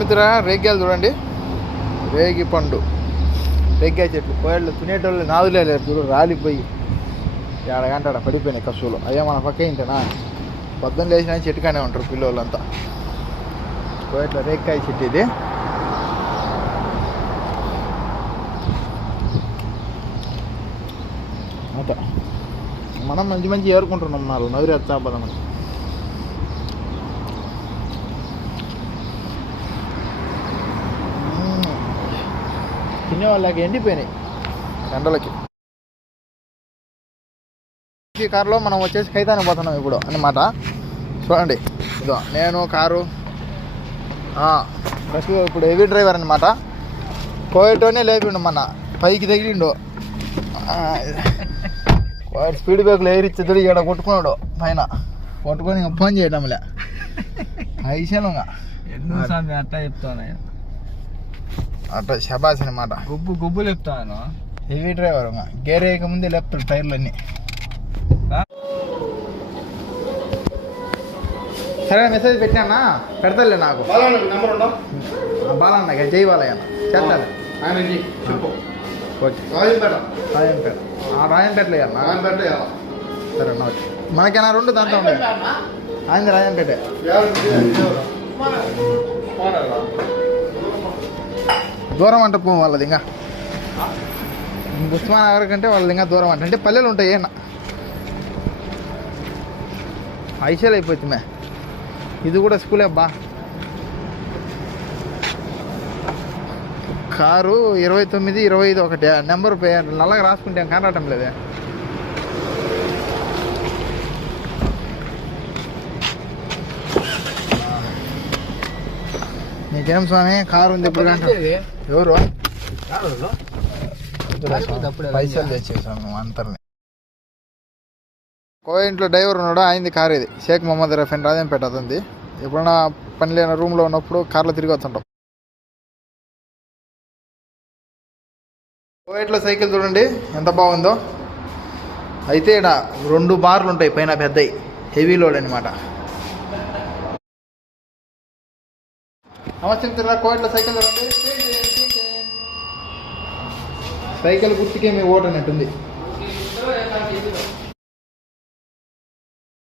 మిత్ర రేగ్గాయలు చూడండి, రేగి పండు, రేగ్గాయ చెట్లు. కోయళ్ళు తినేటోళ్ళు నాదులే లేరు చూడు, రాలిపోయి ఏడగంటాడ పడిపోయినాయి కసువులు. అయ్యా మన పక్క ఏంటనా పొద్దున్న లేచిన చెట్టుగానే ఉంటారు పిల్లలంతా. కోయట్ల రేగ్గాయ చెట్టు ఇది. అంత మనం మంచి మంచి ఏరుకుంటున్నాం, నాలుగు నదిరి వచ్చాబలం. తినే వాళ్ళకి ఎండిపోయినాయి ఎండలకి. ఈ కారులో మనం వచ్చేసి ఖైతానికి పోతున్నాం ఇప్పుడు అన్నమాట. చూడండి ఇదో నేను కారు ఫస్ట్ ఇప్పుడు హెవీ డ్రైవర్ అనమాట. కోయటోనే లేపిండు మన పైకి తగిలిండు. స్పీడ్ బ్రేక్లు ఎయిరిచ్చేది ఇక్కడ కొట్టుకున్నాడు పైన. కొట్టుకొని ఇంకా ఫోన్ చేయడంలే ఐశాలంగా అట్లా చెప్తాను. అట్లా శబాస్ అనమాట. గుబ్బు చెప్తాను. హెవీ డ్రైవర్ గేర్ వేయక ముందే లేపుతాడు టైర్లన్నీ. సరే మెసేజ్ పెట్టినా పెడతాలే నాకు బాలన్న జై బాలయ్య చేస్తాను. ఓకే రాయంపేట రాయంపేటలో సరే అన్న. మనకైనా రెండు దాంట్లో ఉన్నాయి. ఆయన రాయంపేట దూరం అంట పో వాళ్ళది. ఇంకా ఉస్మాన్ నగర్ కంటే వాళ్ళది ఇంకా దూరం అంట. అంటే పల్లెలు ఉంటాయి ఏమన్నా ఐశాలు అయిపోతుంది. ఇది కూడా స్కూలే అబ్బా. కారు 2925 ఒకటి నెంబర్ నల్లగా రాసుకుంటే కనరాటం లేదే. నీకేం స్వామి కారు ఉంది ఇప్పుడు కంటే ఎవరు పైసలు తెచ్చేసాను అంతర్ని. ఇంట్లో డ్రైవర్ ఉన్నాడు, ఆయనది కారు ఇది. షేక్ మొహమ్మద్ రఫీన్ రాజంపేట అతనిది. ఎప్పుడన్నా పని లేని రూమ్లో ఉన్నప్పుడు కార్లో తిరిగి వస్తుంటాం. కోయట్లో సైకిల్ చూడండి ఎంత బాగుందో. అయితే ఇక్కడ 2 బార్లు ఉంటాయి పైన పెద్దవి, హెవీ లోడ్ అనమాట. నమస్తే మిత్రులారా, కోయట్లో సైకిల్ చూడండి. సైకిల్ గుర్తుకే మీ ఓటు అన్నట్టుంది.